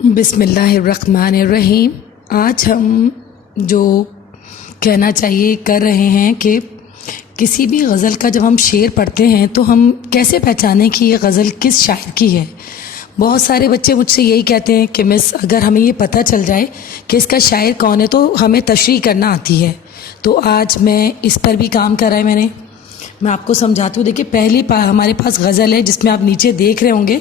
بسم اللہ الرحمن الرحیم۔ آج ہم جو کہنا چاہیے کر رہے ہیں کہ کسی بھی غزل کا جب ہم شعر پڑھتے ہیں تو ہم کیسے پہچانیں کہ یہ غزل کس شاعر کی ہے۔ بہت سارے بچے مجھ سے یہی کہتے ہیں کہ مس اگر ہمیں یہ پتہ چل جائے کہ اس کا شاعر کون ہے تو ہمیں تشریح کرنا آتی ہے۔ تو آج میں اس پر بھی کام کرا ہے میں آپ کو سمجھاتی ہوں۔ دیکھیے پہلی ہمارے پاس غزل ہے جس میں آپ نیچے دیکھ رہے ہوں گے،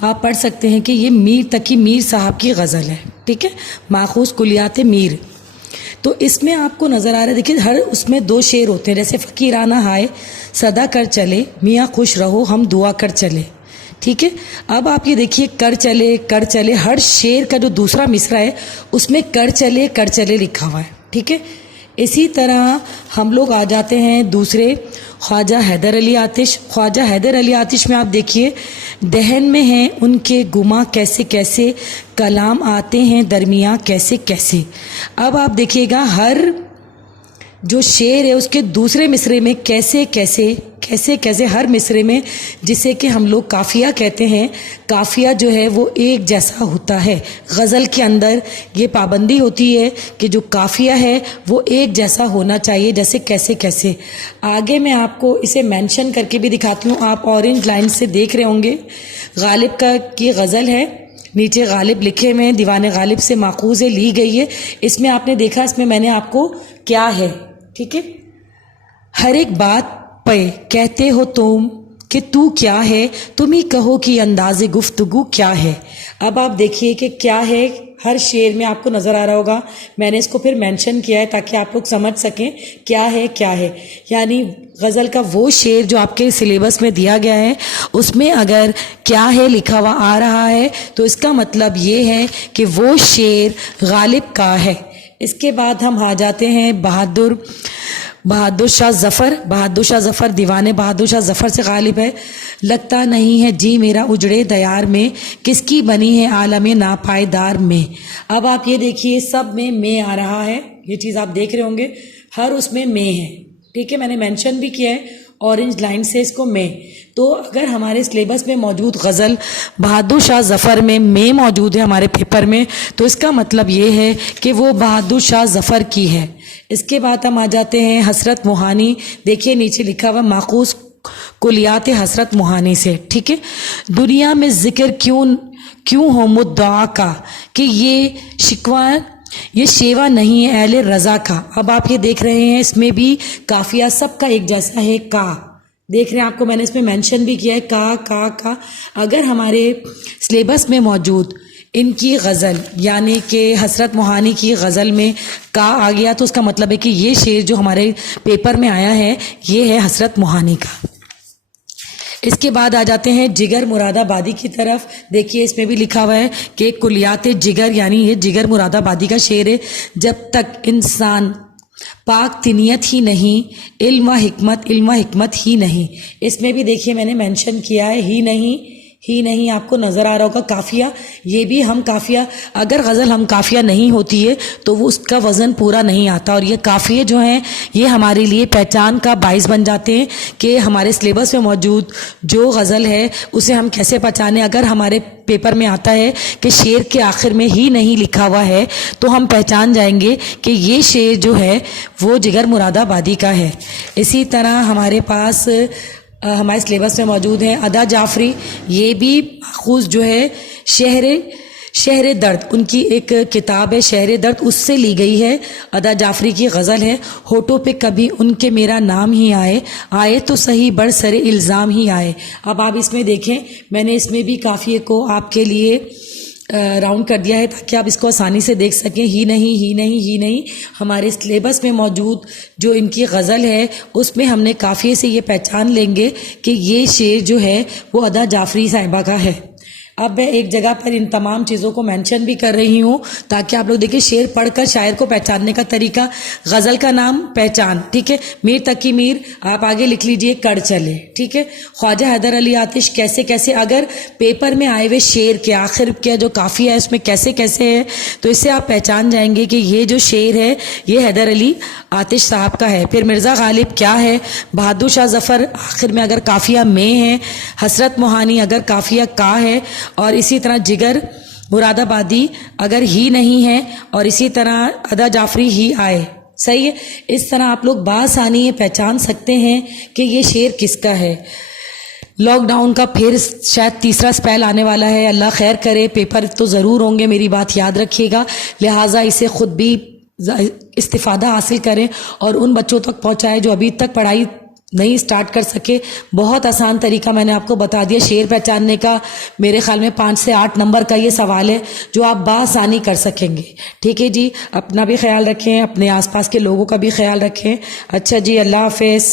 آپ پڑھ سکتے ہیں کہ یہ میر تقی میر صاحب کی غزل ہے، ٹھیک ہے، ماخوذ کلیات میر۔ تو اس میں آپ کو نظر آ رہا ہے، دیکھیے ہر اس میں دو شعر ہوتے ہیں، جیسے فقیرانہ ہائے صدا کر چلے میاں خوش رہو ہم دعا کر چلے، ٹھیک ہے۔ اب آپ یہ دیکھیے کر چلے ہر شعر کا جو دوسرا مصرع ہے اس میں کر چلے لکھا ہوا ہے، ٹھیک ہے۔ اسی طرح ہم لوگ آ جاتے ہیں دوسرے خواجہ حیدر علی آتش میں آپ دیکھیے دہن میں ہیں ان کے گما کیسے کیسے کلام آتے ہیں درمیاں کیسے کیسے۔ اب آپ دیکھیے گا ہر جو شعر ہے اس کے دوسرے مصرے میں کیسے کیسے ہر مصرے میں، جسے کہ ہم لوگ قافیہ کہتے ہیں، قافیہ جو ہے وہ ایک جیسا ہوتا ہے۔ غزل کے اندر یہ پابندی ہوتی ہے کہ جو قافیہ ہے وہ ایک جیسا ہونا چاہیے، جیسے کیسے۔ آگے میں آپ کو اسے مینشن کر کے بھی دکھاتی ہوں، آپ اورنج لائن سے دیکھ رہے ہوں گے، غالب کی غزل ہے، نیچے غالب لکھے ہوئے ہیں، دیوان غالب سے ماخوذ ہے، لی گئی ہے۔ اس میں آپ نے دیکھا، اس میں نے آپ کو کیا ہے، ٹھیک ہے، ہر ایک بات پہ کہتے ہو تم کہ تو کیا ہے، تم ہی کہو کہ انداز گفتگو کیا ہے۔ اب آپ دیکھیے کہ کیا ہے، ہر شعر میں آپ کو نظر آ رہا ہوگا، میں نے اس کو پھر مینشن کیا ہے تاکہ آپ لوگ سمجھ سکیں کیا ہے، یعنی غزل کا وہ شعر جو آپ کے سلیبس میں دیا گیا ہے اس میں اگر کیا ہے لکھا ہوا آ رہا ہے تو اس کا مطلب یہ ہے کہ وہ شعر غالب کا ہے۔ اس کے بعد ہم آ جاتے ہیں بہادر شاہ ظفر، دیوان بہادر شاہ ظفر سے غالب ہے۔ لگتا نہیں ہے جی میرا اجڑے دیار میں، کس کی بنی ہے عالم ناپائیدار میں۔ اب آپ یہ دیکھیے سب میں آ رہا ہے، یہ چیز آپ دیکھ رہے ہوں گے، ہر اس میں ہے، ٹھیک ہے، میں نے مینشن بھی کیا ہے اورنج لائن سے اس کو میں۔ تو اگر ہمارے سلیبس میں موجود غزل بہادر شاہ ظفر میں موجود ہے ہمارے پیپر میں، تو اس کا مطلب یہ ہے کہ وہ بہادر شاہ ظفر کی ہے۔ اس کے بعد ہم آ جاتے ہیں حسرت موہانی، دیکھیے نیچے لکھا ہوا ماخوذ کلیات حسرت موہانی سے، ٹھیک ہے۔ دنیا میں ذکر کیوں ہو مدعا کا کہ یہ شیوا نہیں ہے اہل رضا کا۔ اب آپ یہ دیکھ رہے ہیں اس میں بھی قافیہ سب کا ایک جیسا ہے، کا دیکھ رہے ہیں، آپ کو میں نے اس میں مینشن بھی کیا ہے کا۔ اگر ہمارے سلیبس میں موجود ان کی غزل یعنی کہ حسرت موہانی کی غزل میں کا آ گیا تو اس کا مطلب ہے کہ یہ شعر جو ہمارے پیپر میں آیا ہے یہ ہے حسرت موہانی کا۔ اس کے بعد آ جاتے ہیں جگر مراد آبادی کی طرف، دیکھیے اس میں بھی لکھا ہوا ہے کہ کلیات جگر، یعنی یہ جگر مراد آبادی کا شعر ہے۔ جب تک انسان پاک تنیت ہی نہیں علم و حکمت ہی نہیں۔ اس میں بھی دیکھیے میں نے مینشن کیا ہے ہی نہیں، آپ کو نظر آ رہا ہوگا قافیہ، یہ بھی ہم قافیہ، اگر غزل ہم قافیہ نہیں ہوتی ہے تو وہ اس کا وزن پورا نہیں آتا، اور یہ قافیے جو ہیں یہ ہمارے لیے پہچان کا باعث بن جاتے ہیں کہ ہمارے سلیبس میں موجود جو غزل ہے اسے ہم کیسے پہچانیں۔ اگر ہمارے پیپر میں آتا ہے کہ شعر کے آخر میں ہی نہیں لکھا ہوا ہے تو ہم پہچان جائیں گے کہ یہ شعر جو ہے وہ جگر مراد آبادی کا ہے۔ اسی طرح ہمارے پاس ہمارے سلیبس میں موجود ہیں ادا جعفری، یہ بھی ماخوذ جو ہے شہر درد، ان کی ایک کتاب ہے شہر درد، اس سے لی گئی ہے، ادا جعفری کی غزل ہے۔ ہونٹوں پہ کبھی ان کے میرا نام ہی آئے تو صحیح بڑھ سر الزام ہی آئے۔ اب آپ اس میں دیکھیں میں نے اس میں بھی قافیے کو آپ کے لیے راؤنڈ کر دیا ہے تاکہ آپ اس کو آسانی سے دیکھ سکیں، ہی نہیں ہمارے سلیبس میں موجود جو ان کی غزل ہے اس میں ہم نے قافیے سے یہ پہچان لیں گے کہ یہ شعر جو ہے وہ ادا جعفری صاحبہ کا ہے۔ اب میں ایک جگہ پر ان تمام چیزوں کو مینشن بھی کر رہی ہوں تاکہ آپ لوگ دیکھیں شعر پڑھ کر شاعر کو پہچاننے کا طریقہ، غزل کا نام پہچان، ٹھیک ہے، میر تقی میر، آپ آگے لکھ لیجئے کر چلے، ٹھیک ہے، خواجہ حیدر علی آتش کیسے، اگر پیپر میں آئے ہوئے شعر کے آخر کا جو قافیہ ہے اس میں کیسے ہے تو اس سے آپ پہچان جائیں گے کہ یہ جو شعر ہے یہ حیدر علی آتش صاحب کا ہے۔ پھر مرزا غالب کیا ہے، بہادر شاہ ظفر آخر میں اگر قافیہ میں ہے، حسرت موہانی اگر قافیہ کا ہے، اور اسی طرح مراد آبادی اگر ہی نہیں ہے اور اسی طرح ادا جعفری ہی آئے، صحیح ہے، اس طرح آپ لوگ بآسانی یہ پہچان سکتے ہیں کہ یہ شعر کس کا ہے۔ لاک ڈاؤن کا پھر شاید تیسرا اسپیل آنے والا ہے، اللہ خیر کرے، پیپر تو ضرور ہوں گے، میری بات یاد رکھیے گا، لہٰذا اسے خود بھی استفادہ حاصل کریں اور ان بچوں تک پہنچائیں جو ابھی تک پڑھائی نہیں سٹارٹ کر سکے۔ بہت آسان طریقہ میں نے آپ کو بتا دیا شعر پہچاننے کا، میرے خیال میں 5 سے 8 نمبر کا یہ سوال ہے جو آپ بآسانی کر سکیں گے۔ ٹھیک ہے جی، اپنا بھی خیال رکھیں، اپنے آس پاس کے لوگوں کا بھی خیال رکھیں۔ اچھا جی، اللہ حافظ۔